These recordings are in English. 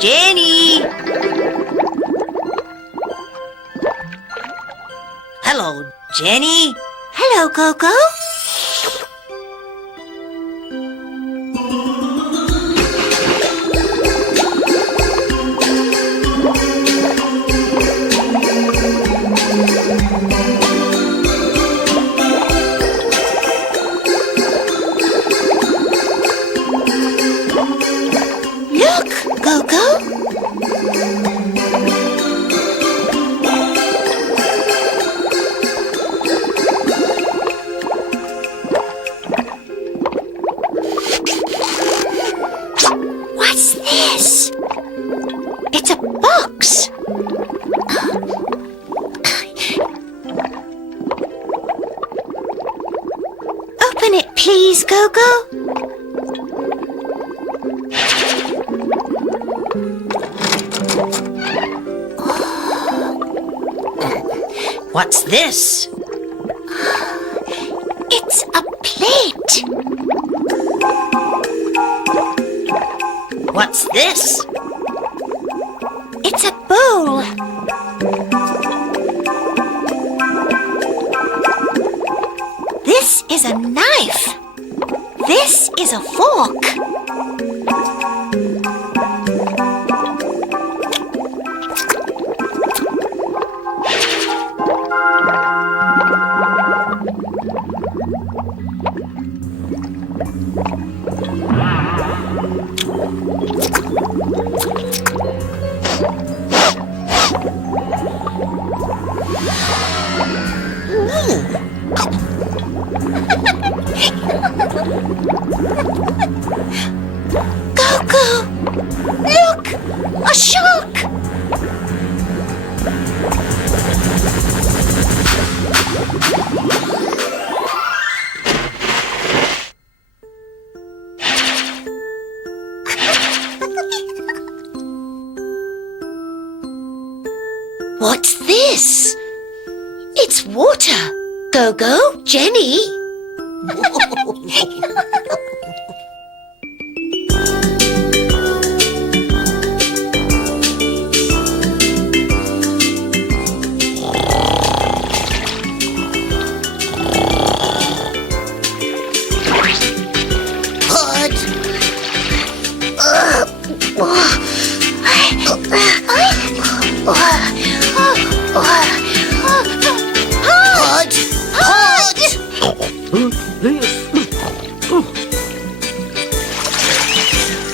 Jenny! Hello, Jenny. Hello, Gogo. Look, Gogo. What's this? It's a box. Open it, please, Gogo. What's this? It's a plate. What's this? It's a bowl. This is a knife. This is a fork. Gogo! Look! A shark! What's this? It's water. Gogo, Jenny.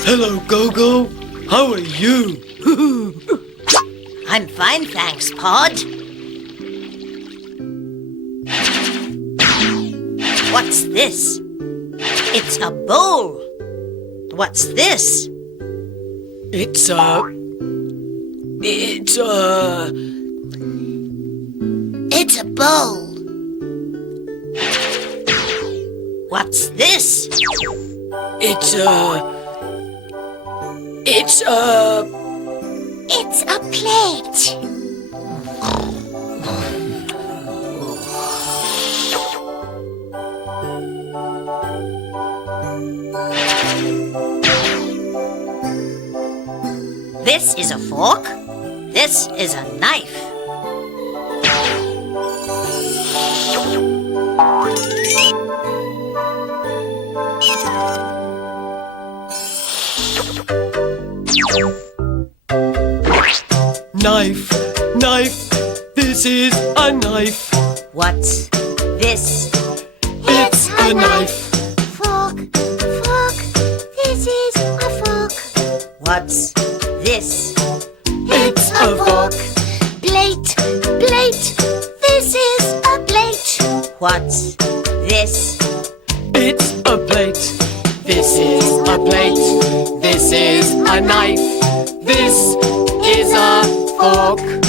Hello, Gogo. How are you? I'm fine, thanks, Pod. What's this? It's a bowl. What's this? It's a bowl. What's this? It's a plate. This is a fork. This is a knife. knife, knife. This is a knife. What's this? It's a knife. Fork, fork. This is a fork. What's this? It's a fork. Plate, plate. This is a plate. What's this? It's a plate. This is a plate. This is a knife. This fork.